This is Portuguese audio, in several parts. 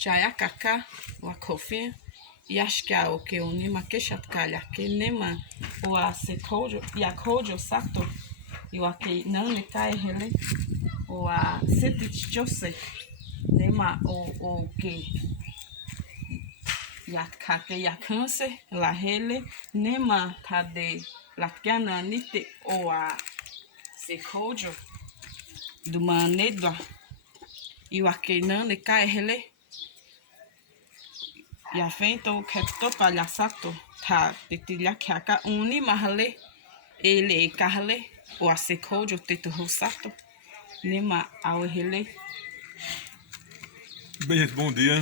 Chayakaka, Wakofin, Yashka, Oke, Onima Keshatkaya, Kenema, Oa Sekojo, Yakojo Sato, Iwake Nane Kai Hele, Oa Setich Jose, Nema o que Yakake Yakanse, La Hele, Nema Tade, Latkana Nite, Oa Sekojo, Dumanedwa, Iwake Nane Kai Hele. Ya feito que palha sato tá tetilha kaka uni mahale ele carle o asecojo teto rosato nema ao hele. Bem, gente, bom dia.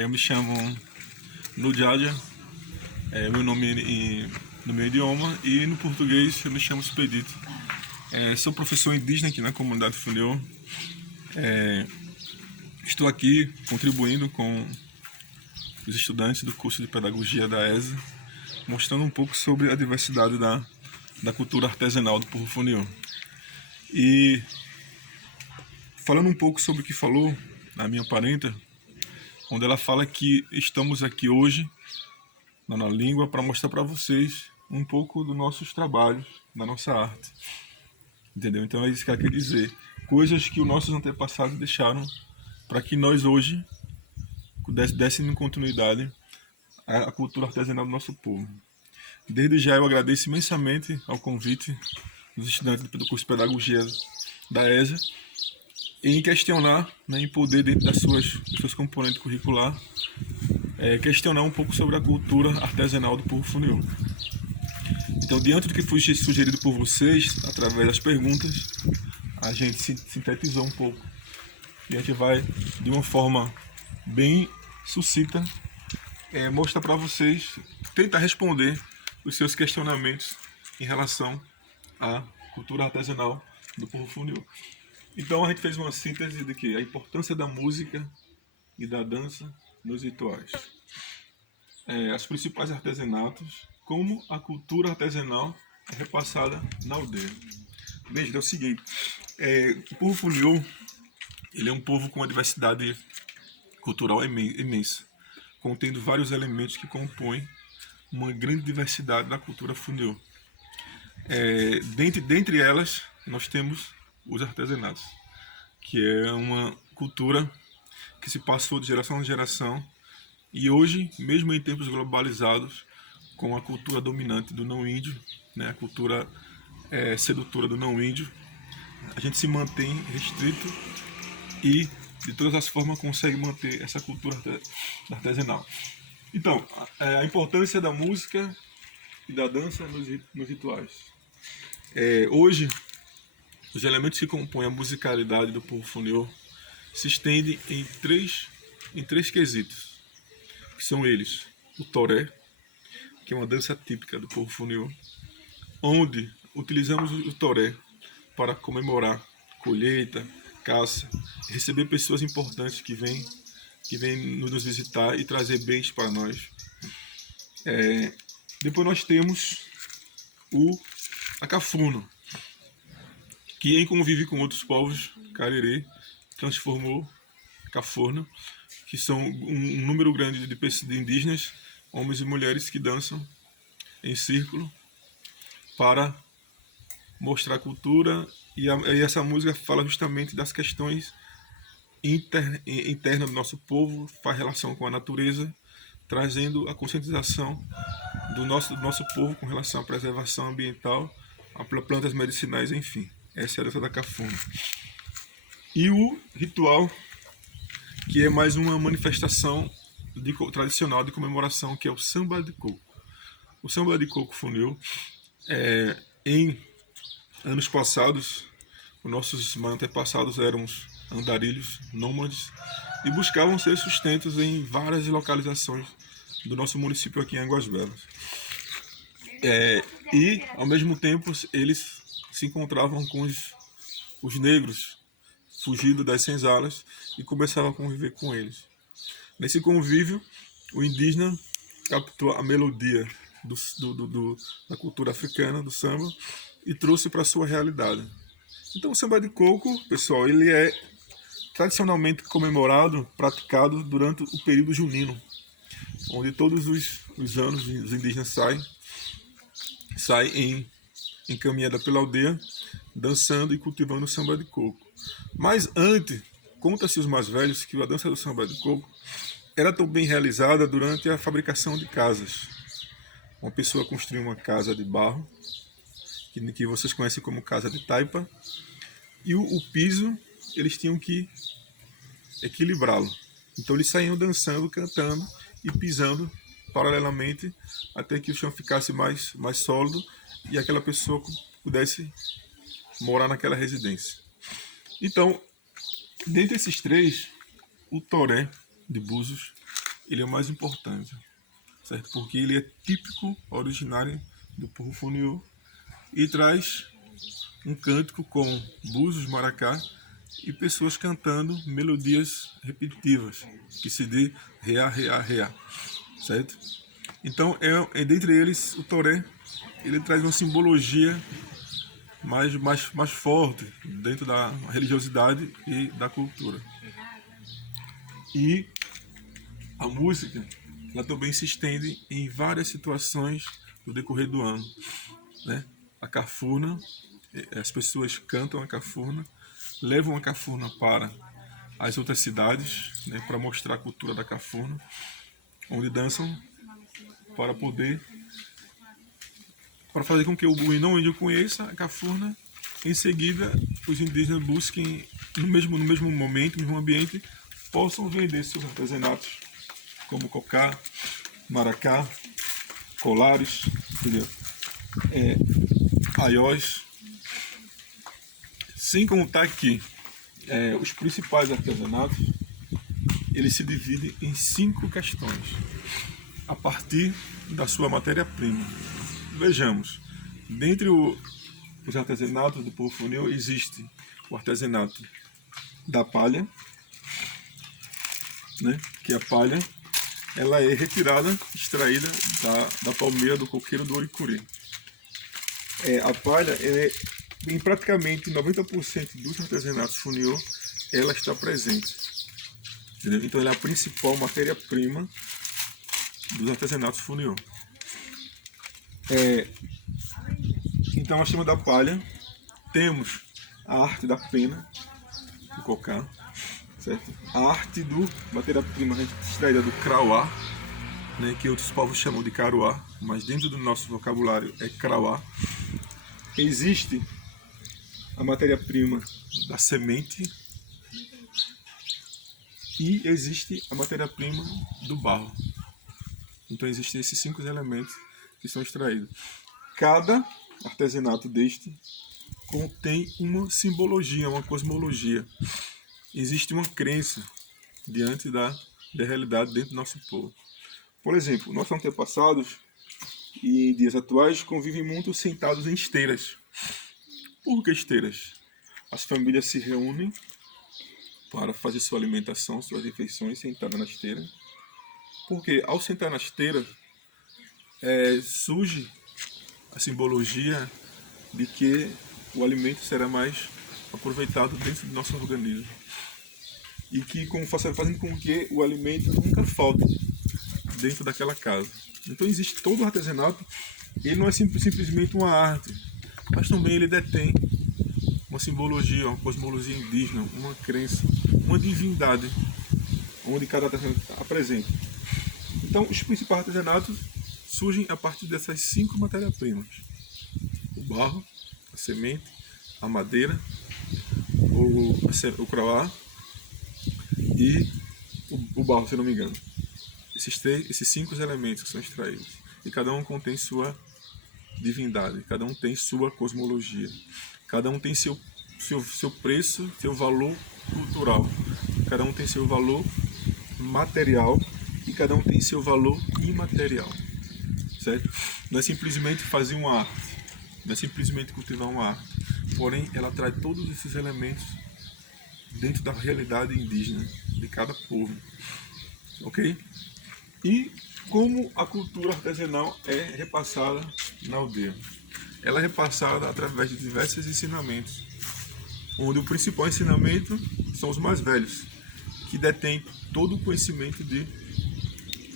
Eu me chamo Nudiadia, meu nome no meu idioma, e no português eu me chamo Expedito. Sou professor indígena aqui na comunidade Funiô. Estou aqui contribuindo com os estudantes do curso de Pedagogia da ESA, mostrando um pouco sobre a diversidade da cultura artesanal do povo Funiô. E falando um pouco sobre o que falou a minha parenta, onde ela fala que estamos aqui hoje, na língua, para mostrar para vocês um pouco dos nossos trabalhos, da nossa arte. Entendeu? Então é isso que ela quer dizer. Coisas que os nossos antepassados deixaram para que nós hoje dessem continuidade à cultura artesanal do nosso povo. Desde já eu agradeço imensamente ao convite dos estudantes do curso de Pedagogia da ESA em questionar, em poder, dentro dos seus componentes curriculares, questionar um pouco sobre a cultura artesanal do povo Funiô. Então, diante do que foi sugerido por vocês, através das perguntas, a gente sintetizou um pouco. E a gente vai, de uma forma bem sucinta, mostrar para vocês, tentar responder os seus questionamentos em relação à cultura artesanal do povo Funiô. Então a gente fez uma síntese de que a importância da música e da dança nos rituais, os principais artesanatos, como a cultura artesanal é repassada na aldeia. Veja, é o seguinte, o povo Funiô, ele é um povo com uma diversidade cultural imensa, contendo vários elementos que compõem uma grande diversidade da cultura Funiô. Dentre elas, nós temos os artesanatos, que é uma cultura que se passou de geração em geração, e hoje, mesmo em tempos globalizados, com a cultura dominante do não-índio, né, a cultura sedutora do não-índio, a gente se mantém restrito e, de todas as formas, consegue manter essa cultura artesanal. Então, a importância da música e da dança nos rituais. Hoje, os elementos que compõem a musicalidade do povo Funiô se estendem em três quesitos, que são eles: o toré, que é uma dança típica do povo Funiô, onde utilizamos o toré para comemorar colheita, caça, receber pessoas importantes que vêm nos visitar e trazer bens para nós. Depois nós temos a cafuna, que em convívio com outros povos, Cariri transformou cafona, que são um número grande de indígenas, homens e mulheres que dançam em círculo para mostrar a cultura, e essa música fala justamente das questões internas do nosso povo, faz relação com a natureza, trazendo a conscientização do nosso povo com relação à preservação ambiental, a plantas medicinais, enfim. Essa é a dança da cafuna. E o ritual, que é mais uma manifestação tradicional de comemoração, que é o samba de coco. O samba de coco Funiô, em anos passados, os nossos antepassados eram os andarilhos, nômades, e buscavam seus sustentos em várias localizações do nosso município aqui em Águas Belas. E, ao mesmo tempo, eles se encontravam com os negros, fugidos das senzalas, e começavam a conviver com eles. Nesse convívio, o indígena captou a melodia da cultura africana, do samba, e trouxe para a sua realidade. Então o samba de coco, pessoal, ele é tradicionalmente comemorado, praticado durante o período junino, onde todos os anos os indígenas saem em caminhada pela aldeia, dançando e cultivando o samba de coco. Mas antes, conta-se os mais velhos que a dança do samba de coco era também realizada durante a fabricação de casas. Uma pessoa construía uma casa de barro, que vocês conhecem como casa de taipa, e o piso eles tinham que equilibrá-lo. Então eles saíam dançando, cantando e pisando paralelamente até que o chão ficasse mais sólido e aquela pessoa pudesse morar naquela residência. Então, dentre esses três, o toré de Búzios, ele é o mais importante, certo? Porque ele é típico, originário do povo Funiô e traz um cântico com búzios, maracá e pessoas cantando melodias repetitivas, que se diz reá, reá, reá, certo? Então, dentre eles, o toré, ele traz uma simbologia mais forte dentro da religiosidade e da cultura. E a música, ela também se estende em várias situações no decorrer do ano, né? A cafurna, as pessoas cantam a cafurna, levam a cafurna para as outras cidades, né, para mostrar a cultura da cafurna, onde dançam para fazer com que o não índio conheça a cafurna. Em seguida, os indígenas busquem, no mesmo momento, no mesmo ambiente, possam vender seus artesanatos, como cocá, maracá, colares, entendeu? Aiós. Sem contar que os principais artesanatos, eles se dividem em 5 questões, a partir da sua matéria-prima. Vejamos, dentre os artesanatos do povo Funiô existe o artesanato da palha, né? Que a palha ela é retirada, extraída da palmeira do coqueiro do Oricuri. A palha, em praticamente 90% dos artesanatos Funiô, ela está presente. Entendeu? Então ela é a principal matéria-prima dos artesanatos Funiô. Então, acima da palha, temos a arte da pena, do cocá, certo? A arte do matéria-prima extraída do crauá, né, que outros povos chamam de caruá, mas dentro do nosso vocabulário é crauá. Existe a matéria-prima da semente e existe a matéria-prima do barro. Então existem esses 5 elementos que são extraídos. Cada artesanato deste contém uma simbologia, uma cosmologia. Existe uma crença diante da realidade dentro do nosso povo. Por exemplo, nossos antepassados e em dias atuais convivem muito sentados em esteiras. Por que esteiras? As famílias se reúnem para fazer sua alimentação, suas refeições sentadas na esteira. Porque ao sentar na esteira, surge a simbologia de que o alimento será mais aproveitado dentro do nosso organismo. E que fazendo com que o alimento nunca falte dentro daquela casa. Então existe todo o artesanato, ele não é simplesmente uma arte, mas também ele detém uma simbologia, uma cosmologia indígena, uma crença, uma divindade, onde cada artesanato apresenta. Então os principais artesanatos surgem a partir dessas 5 matérias-primas: o barro, a semente, a madeira, o crauá e o barro, se não me engano. Esses 5 elementos que são extraídos. E cada um contém sua divindade, cada um tem sua cosmologia, cada um tem seu preço, seu valor cultural, cada um tem seu valor material e cada um tem seu valor imaterial. Certo? Não é simplesmente fazer uma arte, não é simplesmente cultivar uma arte, porém ela traz todos esses elementos dentro da realidade indígena de cada povo, ok? E como a cultura artesanal é repassada na aldeia? Ela é repassada através de diversos ensinamentos, onde o principal ensinamento são os mais velhos, que detêm todo o conhecimento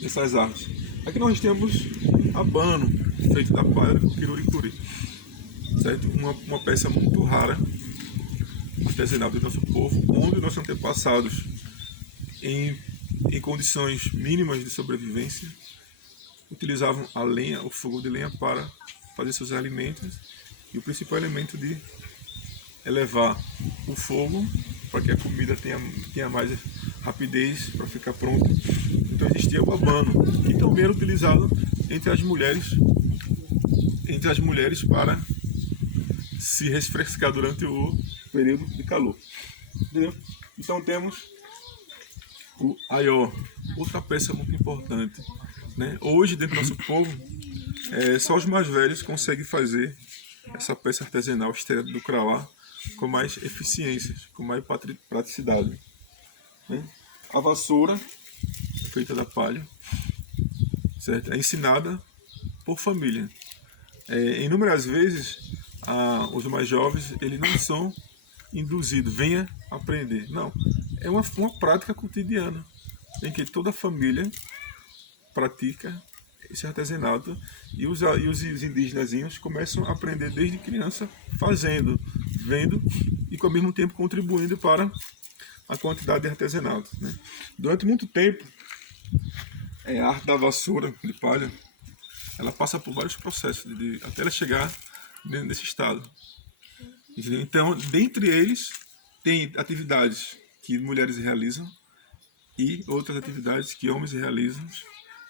dessas artes. Aqui nós temos abano, feito da palha do kiruricuri, certo? Uma peça muito rara, artesanal do nosso povo, onde nossos antepassados, em condições mínimas de sobrevivência, utilizavam a lenha, o fogo de lenha, para fazer seus alimentos, e o principal elemento de elevar o fogo para que a comida tenha mais rapidez para ficar pronta. Então existia o abano, que também era utilizado entre as mulheres para se refrescar durante o período de calor. Entendeu? Então temos o aió, outra peça muito importante, né? Hoje, dentro do nosso povo, só os mais velhos conseguem fazer essa peça artesanal extraída do crauá com mais eficiência, com mais praticidade, né? A vassoura, feita da palha, certo? É ensinada por família. Inúmeras vezes, os mais jovens, eles não são induzidos, venha aprender. Não, é uma prática cotidiana, em que toda a família pratica esse artesanato, e os indígenazinhos começam a aprender desde criança, fazendo, vendo e ao mesmo tempo contribuindo para a quantidade de artesanato, né? Durante muito tempo, a arte da vassoura de palha, ela passa por vários processos até ela chegar nesse estado. Então, dentre eles, tem atividades que mulheres realizam e outras atividades que homens realizam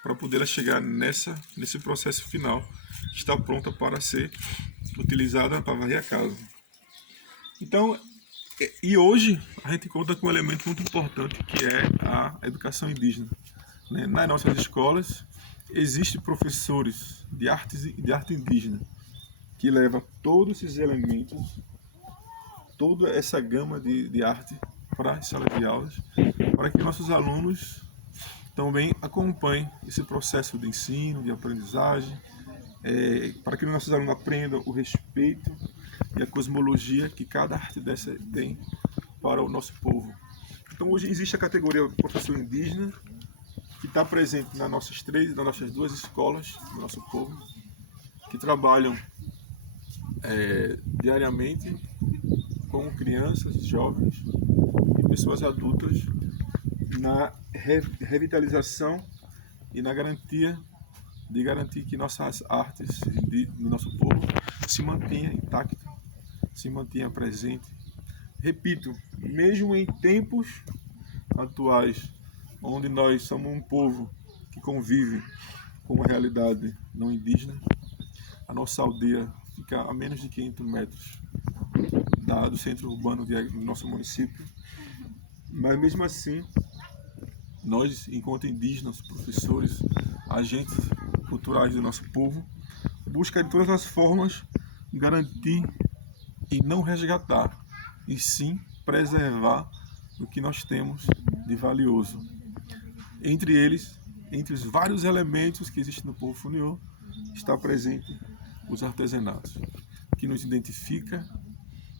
para poder chegar nesse processo final, que está pronta para ser utilizada para varrer a casa. Então, e hoje a gente conta com um elemento muito importante, que é a educação indígena, né? Nas nossas escolas existem professores de arte indígena que levam todos esses elementos, toda essa gama de arte para as salas de aulas, para que nossos alunos também acompanhem esse processo de ensino, de aprendizagem, para que nossos alunos aprendam o respeito e a cosmologia que cada arte dessa tem para o nosso povo. Então hoje existe a categoria professor indígena, que está presente nas nossas duas escolas do nosso povo, que trabalham diariamente com crianças, jovens e pessoas adultas na revitalização e na garantir que nossas artes do nosso povo se mantenha intacta, se mantenha presente. Repito, mesmo em tempos atuais, onde nós somos um povo que convive com uma realidade não indígena, a nossa aldeia fica a menos de 500 metros do centro urbano do nosso município, mas mesmo assim, nós, enquanto indígenas, professores, agentes culturais do nosso povo, busca de todas as formas garantir e não resgatar, e sim preservar o que nós temos de valioso. Entre eles, entre os vários elementos que existem no povo funiô, está presente os artesanatos, que nos identifica,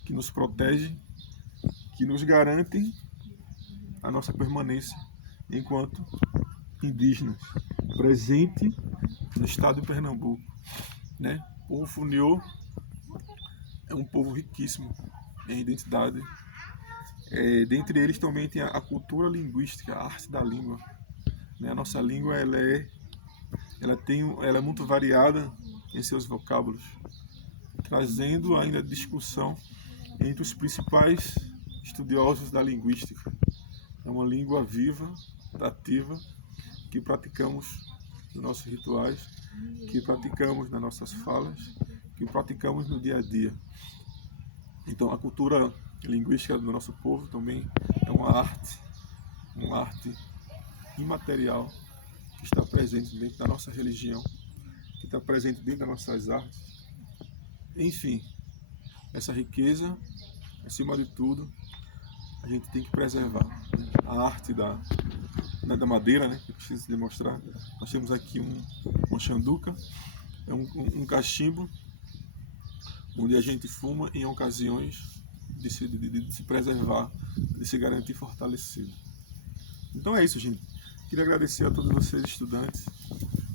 que nos protege, que nos garantem a nossa permanência enquanto indígenas, presente no estado de Pernambuco, né? O povo funiô é um povo riquíssimo em identidade. Dentre eles também tem a cultura linguística, a arte da língua, né? A nossa língua ela é muito variada em seus vocábulos, trazendo ainda discussão entre os principais estudiosos da linguística. É uma língua viva, ativa, que praticamos nos nossos rituais, que praticamos nas nossas falas, que praticamos no dia a dia. Então a cultura linguística do nosso povo também é uma arte imaterial que está presente dentro da nossa religião, que está presente dentro das nossas artes. Enfim, essa riqueza, acima de tudo, a gente tem que preservar, né? A arte da madeira, né, que preciso demonstrar. Nós temos aqui uma xanduca, um cachimbo, onde a gente fuma em ocasiões de se preservar, de se garantir fortalecido. Então é isso, gente. Queria agradecer a todos vocês, estudantes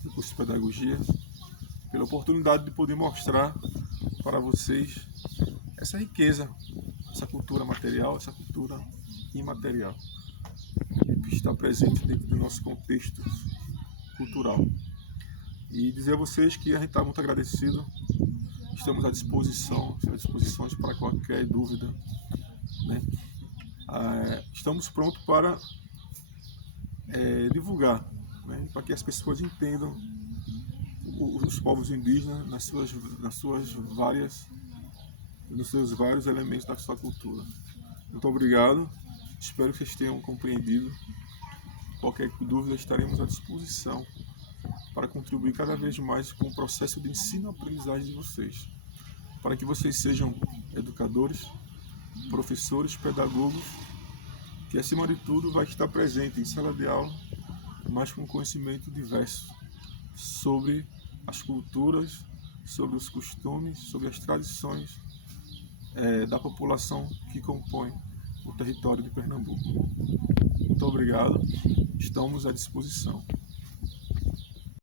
do curso de Pedagogia, pela oportunidade de poder mostrar para vocês essa riqueza, essa cultura material, essa cultura imaterial, que está presente dentro do nosso contexto cultural. E dizer a vocês que a gente está muito agradecido, estamos à disposição para qualquer dúvida, né? Estamos prontos para divulgar, né? Para que as pessoas entendam os povos indígenas nos seus vários elementos da sua cultura. Muito obrigado, espero que vocês tenham compreendido. Qualquer dúvida estaremos à disposição para contribuir cada vez mais com o processo de ensino-aprendizagem de vocês, para que vocês sejam educadores, professores, pedagogos, que acima de tudo vai estar presente em sala de aula, mas com conhecimento diverso sobre as culturas, sobre os costumes, sobre as tradições da população que compõe o território de Pernambuco. Muito obrigado, estamos à disposição.